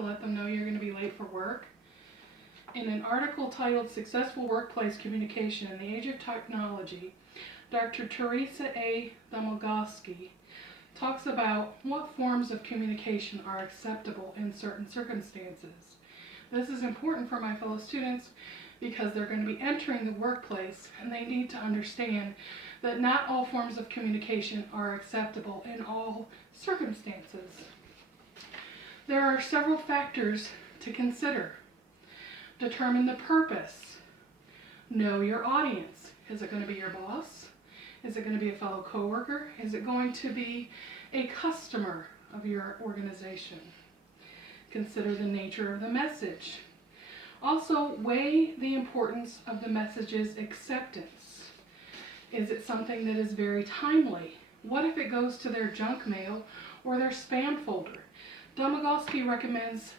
to let them know you're going to be late for work. In an article titled Successful Workplace Communication in the Age of Technology, Dr. Teresa A. Domogowski talks about what forms of communication are acceptable in certain circumstances. This is important for my fellow students because they're going to be entering the workplace and they need to understand that not all forms of communication are acceptable in all circumstances. There are several factors to consider. Determine the purpose. Know your audience. Is it going to be your boss? Is it going to be a fellow coworker? Is it going to be a customer of your organization? Consider the nature of the message. Also, weigh the importance of the message's acceptance. Is it something that is very timely? What if it goes to their junk mail or their spam folder? Domogowski recommends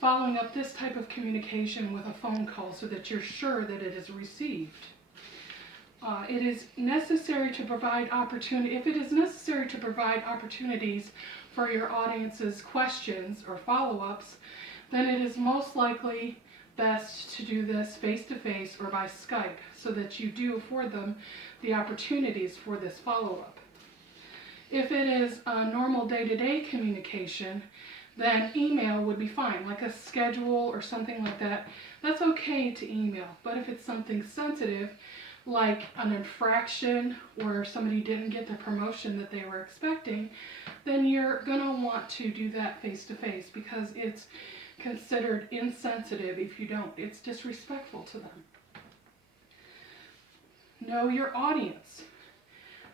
following up this type of communication with a phone call so that you're sure that it is received. It is necessary to provide opportunity. If it is necessary to provide opportunities for your audience's questions or follow-ups, then it is most likely best to do this face-to-face or by Skype so that you do afford them the opportunities for this follow-up. If it is a normal day-to-day communication, then email would be fine, like a schedule or something like that. That's okay to email, but if it's something sensitive, like an infraction or somebody didn't get the promotion that they were expecting, then you're going to want to do that face-to-face because it's considered insensitive if you don't. It's disrespectful to them. Know your audience.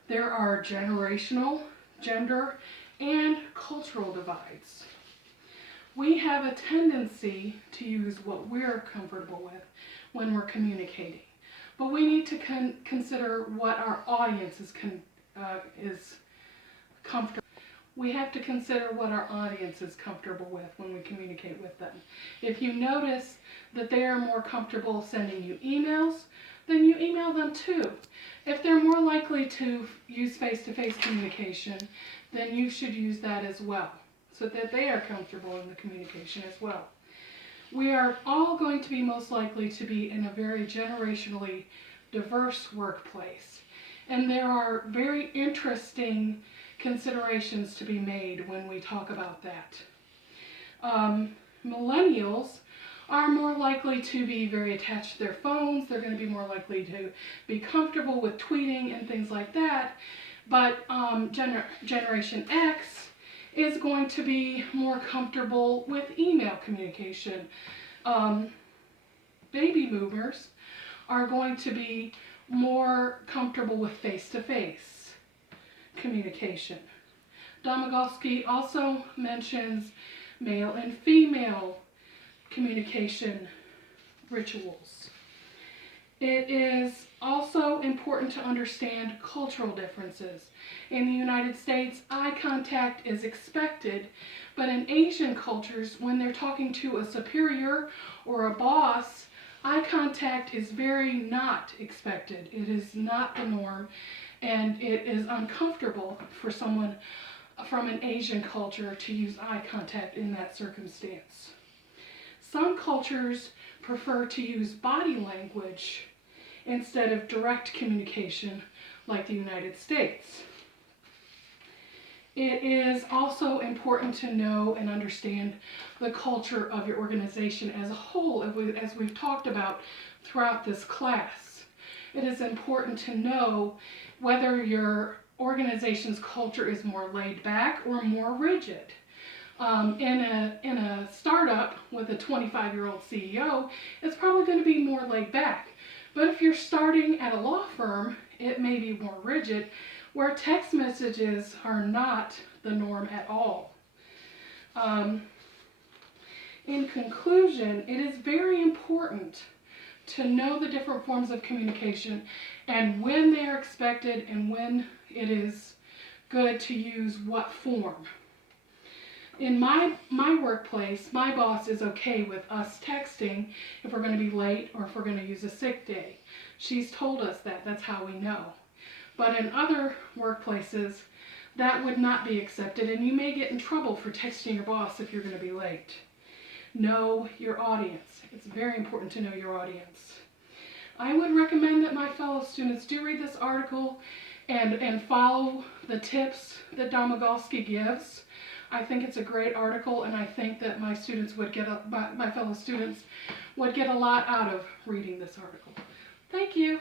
There are generational, gender, and cultural divides. We have a tendency to use what we're comfortable with when we're communicating. But we need to consider what our audience is comfortable. We have to consider what our audience is comfortable with when we communicate with them. If you notice that they are more comfortable sending you emails, then you email them too. If they're more likely to use face-to-face communication, then you should use that as well, so that they are comfortable in the communication as well. We are all going to be most likely to be in a very generationally diverse workplace. And there are very interesting considerations to be made when we talk about that. Millennials are more likely to be very attached to their phones. They're going to be more likely to be comfortable with tweeting and things like that. But Generation X is going to be more comfortable with email communication. Baby boomers are going to be more comfortable with face-to-face communication. Domogowski also mentions male and female communication rituals. It is also important to understand cultural differences. In the United States, eye contact is expected, but in Asian cultures, when they're talking to a superior or a boss, eye contact is very not expected. It is not the norm, and it is uncomfortable for someone from an Asian culture to use eye contact in that circumstance. Some cultures prefer to use body language instead of direct communication, like the United States. It is also important to know and understand the culture of your organization as a whole, as we've talked about throughout this class. It is important to know whether your organization's culture is more laid back or more rigid. In a startup with a 25-year-old CEO, it's probably going to be more laid back. But if you're starting at a law firm, it may be more rigid, where text messages are not the norm at all. In conclusion, it is very important to know the different forms of communication and when they are expected and when it is good to use what form. In my workplace, my boss is okay with us texting if we're going to be late or if we're going to use a sick day. She's told us that. That's how we know. But in other workplaces, that would not be accepted, and you may get in trouble for texting your boss if you're going to be late. Know your audience. It's very important to know your audience. I would recommend that my fellow students do read this article and follow the tips that Domagalski gives. I think it's a great article, and I think that my students would my fellow students would get a lot out of reading this article. Thank you.